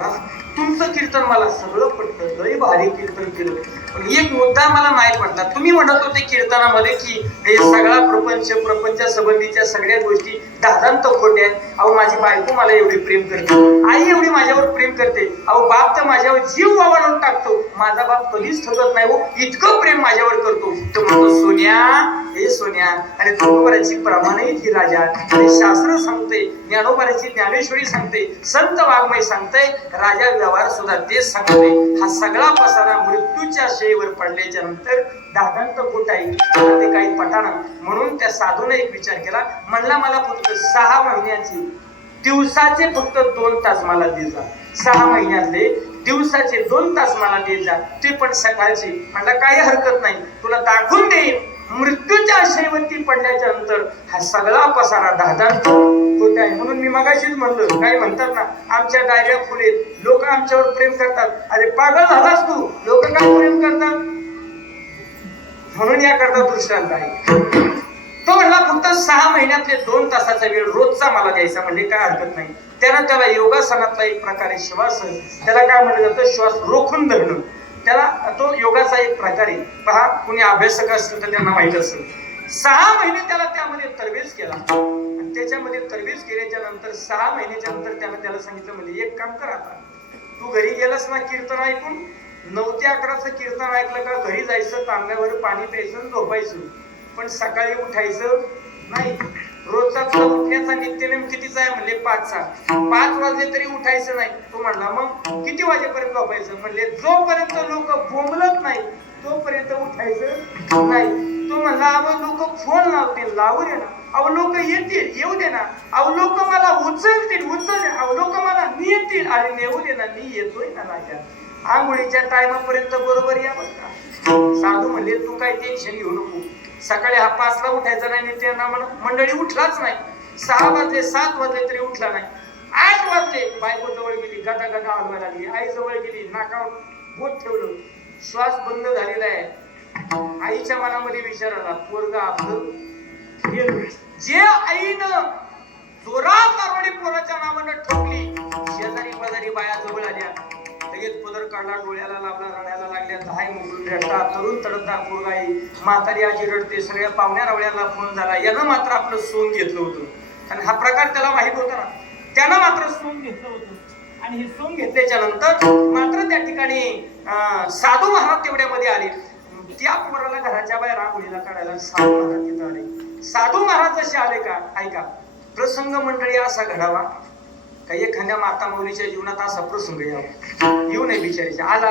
तुमचं कीर्तन मला सगळं पटलं, लय भारी कीर्तन केलं, पण एक मुद्दा मला नाही पटला. तुम्ही म्हणत होते कीर्तनामध्ये की हे सगळा प्रपंच संबंधीच्या सगळ्या गोष्टी दादांत खोट्या आहेत. अहो माझी बायको मला एवढी प्रेम करते, आई एवढी माझ्यावर प्रेम करते, अहो बाप तर माझ्यावर जीव वावरून टाकतो, माझा बाप कधीच ठगत नाही हो, इतकं प्रेम माझ्यावर करतो. तो म्हणतो सोन्या, हे सोन्या, आणि तुकोबाराची प्रमाणे ही राजा, आणि शास्त्र सांगते, ज्ञानोबाराची ज्ञानेश्वरी सांगते, संत वाङ्मय सांगते, राजा व्यवहार सुद्धा तेच सांगते. हा सगळा पसारा मृत्यूच्या शेवर पडल्याच्या नंतर दादांत खोट आहे, ते काही पटाना. म्हणून त्या साधूने एक विचार केला, म्हणला मला फक्त 6 महिन्याची दिवसाचे फक्त 2 तास मला दे जा, 6 महिन्यातले दिवसाचे 2 तास मला दे जा, ते पण सकाळचे. म्हणला काही हरकत नाही, तुला दाखवून देईन. मृत्यूच्या आशेवरती पडल्याच्या नंतर हा सगळा पसारा दादांत खोट आहे. म्हणून मी मगाशीच म्हणलं, काय म्हणतात ना, आमच्या डायऱ्या फुलेत, लोक आमच्यावर प्रेम करतात. अरे पागल झालास तू, लोक काय प्रेम करतात? म्हणून या करता दृष्टांत आहे. तो म्हणला फक्त 6 महिन्यातले 2 तासाचा वेळ रोजचा मला द्यायचा, म्हणजे काय हरकत नाही. त्यानं त्याला योगासनातला एक प्रकारे श्वास, त्याला काय म्हटलं जातं, श्वास रोखून धरणं, त्याला तो योगाचा एक प्रकारे. पहा, कुणी अभ्यासक असतील तर त्यांना माहित असेल. 6 महिने त्याला त्यामध्ये तरबेज केला, आणि त्याच्यामध्ये तरबेज केल्याच्या नंतर 6 महिन्याच्या नंतर त्याला सांगितलं, म्हणजे एक काम कर, आता तू घरी गेलास ना कीर्तन ऐकून, 9 ते 11चं कीर्तन ऐकलं का घरी जायचं, तांब्यावर पाणी प्यायचं, झोपायचं, पण सकाळी उठायचं नाही. रोजचा उठण्याचा नित्यनेम कितीचा आहे? म्हणले 5चा. 5 वाजले तरी उठायचं नाही. तो म्हणला मग किती वाजेपर्यंत झोपायचं? म्हणले जोपर्यंत लोक बोंबलत नाही तोपर्यंत उठायचं नाही. तो म्हणला अहो लोक फोन लावतील, लावू दे ना, अहो लोक येतील, येऊ दे ना, अहो लोक मला उचलतील, उचल, अहो लोक मला नेतील, अरे नेऊ दे ना, मी येतोय ना राजा. आंघोळीच्या टायमापर्यंत बरोबर या बरं का. साधू म्हणले तू काही टेन्शन घेऊ नको, सकाळी 5ला उठायचा नाही, नित्याना मंडळी उठलाच नाही. 6 वाजले, 7 वाजले तरी उठला नाही. 8 वाजले, बायको जवळ गेली, गदा गदा हलवायला लागली, आई जवळ गेली, नाकावर बोट ठेवलं, श्वास बंद झालेला आहे. आईच्या मनामध्ये विचार आला, पोरगा आपलं गेलं. जे आईनं जोरात मारवाडी पोराच्या नावानं ठोकली, शेजारी पाजारी बाया जवळ आल्या, लगेच पदर काढला, डोळ्याला लावला, रडायला लागल्या, दहाय मोकळून रडतात, तरुण तडकदार पोरगा आहे, म्हातारी आजी रडते, सगळ्या पाहुण्या रावळ्याला फोन झाला. यानं मात्र आपलं सोंग घेतलं होतं, आणि हा प्रकार त्याला माहित होता ना, त्यानं मात्र सोंग घेतलं होतं. आणि हे सोंग घेतल्याच्या नंतर मात्र त्या ठिकाणी साधू महाराज तेवढ्यामध्ये आले. त्या पोराला घराच्या बाहेर रांगोळीला काढायला साधू महाराज तिथं आले. साधू महाराज जसे आले का, ऐका, प्रसंग मंडळी असा घडावा काही एखाद्या माता मौलीच्या जीवनात असा प्रसंग यावा, येऊ नये बिचारीच्या, आला